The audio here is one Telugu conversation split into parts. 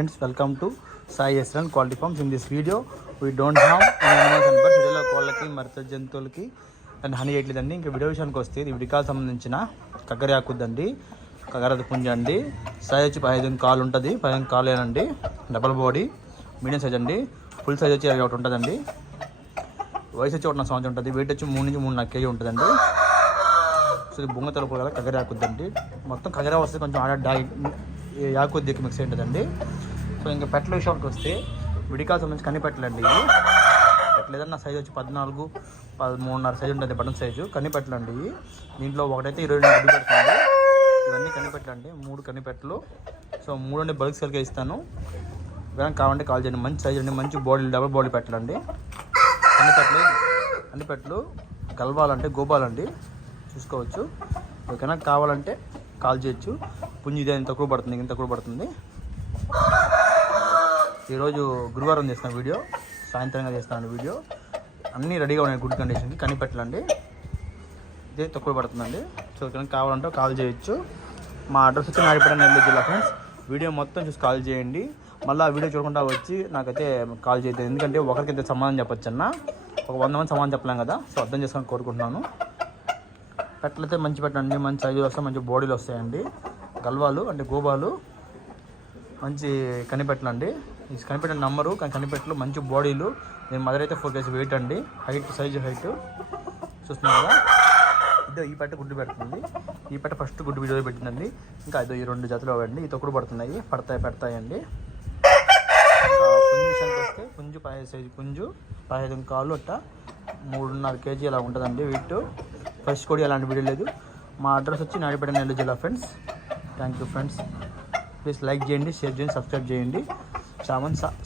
friends welcome to Sai ఎస్రన్ quality farms in this video we don't have వీడియోలో కోళ్ళకి మరిత జంతువులకి అండ్ హనీ వేయట్లేదండి ఇంకా వీడియో విషయానికి వస్తే ఇది విడికాలు సంబంధించిన కగ్గరి ఆకుద్దండి కగ్గరది పుంజ అండి. సైజ్ వచ్చి పదిహేను కాలు ఉంటుంది. పదిహేను కాలేనండి డబల్ బాడీ మీడియం సైజ్ అండి. ఫుల్ సైజ్ వచ్చి ఒకటి ఉంటుందండి. వయసు వచ్చి ఒకటి సంవత్సరం ఉంటుంది. వెయిట్ వచ్చి మూడు నుంచి మూడున్నర కేజీ ఉంటుందండి. సో ఇది బొంగ తలుపు కదా కగరి ఆకుద్దండి. మొత్తం కగ్గర వస్తే కొంచెం ఆడ డా యాకుద్దికి మిక్స్ అయి సో ఇంకా పెట్టల విషయానికి వస్తే విడికాల సంబంధించి కన్ని పెట్టలండి ఇవి పెట్టలు నా సైజ్ వచ్చి పద్నాలుగు పదమూడున్నర సైజు ఉంటుంది బటన్ సైజు కన్ని పెట్టలండి ఇవి దీంట్లో ఒకటైతే ఇరవై రెండు గుడ్డు పెడుతుంది ఇవన్నీ కనిపెట్టండి మూడు కనిపెట్టలు. సో మూడు అంటే బల్క్ సెల్గా ఇస్తాను. ఇవన్నీ కావాలంటే కాల్ చేయండి. మంచి సైజ్ అండి. మంచి బాడీ డబుల్ బాడీ పెట్టలండి. కనిపెట్టలు కనిపెట్టలు గల్వాలంటే గోపాలండి. చూసుకోవచ్చు. ఓకేనా కావాలంటే కాల్ చేయొచ్చు. పుంజి ఇదే ఇంత కూడా పడుతుంది ఇంత కూడా పడుతుంది. ఈరోజు గురువారం చేసిన వీడియో సాయంత్రంగా చేస్తున్నాను వీడియో. అన్నీ రెడీగా ఉన్నాయి గుడ్ కండిషన్కి కనిపెట్టలండి. ఇదే తక్కువ పడుతుందండి. సో ఇక్కడ కావాలంటే కాల్ చేయొచ్చు. మా అడ్రస్ వచ్చి నాడిపేట నెల్లూరు జిల్లా ఫ్రెండ్స్ వీడియో మొత్తం చూసి కాల్ చేయండి. మళ్ళీ ఆ వీడియో చూడకుండా వచ్చి నాకైతే కాల్ చేయద్దు. ఎందుకంటే ఒకరికైతే సమాధానం చెప్పొచ్చు అన్న ఒక వంద మంది సమాధానం చెప్పలేం కదా. సో అర్థం చేసుకొని కోరుకుంటున్నాను. పెట్టలైతే మంచి పెట్టండి. మంచి సైజులు వస్తాయి మంచి బాడీలు వస్తాయండి. గల్వాలు అంటే గోబాలు. మంచి కనిపెట్టలు ఇది కనిపెట్టిన నంబరు కానీ కనిపెట్టలు మంచి బాడీలు. నేను మదర్ అయితే ఫోర్ కేజీ వెయిట్ అండి. హైట్ సైజు హైట్ చూస్తున్నాను కదా? ఇదో ఈ పెట్ట గుడ్డు పెడుతుంది. ఈ పెట్ట ఫస్ట్ గుడ్డు వీడియో పెట్టిందండి. ఇంకా ఇదో ఈ రెండు జతలు అవ్వండి. ఈ తొక్కుడు పడుతున్నాయి. పడతాయి పెడతాయండి పుంజు విషయానికి వస్తే పుంజు పదిహేను సైజు పుంజు పదిహేను కాళ్ళు అట్ట. మూడున్నర కేజీ అలా ఉంటుందండి వెయిట్ ఫ్రెష్ కూడా అలాంటి వీడియో లేదు. మా అడ్రస్ వచ్చి నాడిపేట నెల్లూరు జిల్లా friends thank you friends please like చేయండి షేర్ చేయండి సబ్స్క్రైబ్ చేయండి. చాలా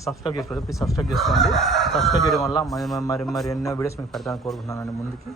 సబ్స్క్రైబ్ చేసుకోండి. ప్లీజ్ సబ్స్క్రైబ్ చేసుకోండి. సబ్స్క్రైబ్ చేయడం వల్ల మరి మరి మరి ఎన్నో వీడియోస్ మీకు పెడతాను కోరుకుంటున్నానండి ముందుకి.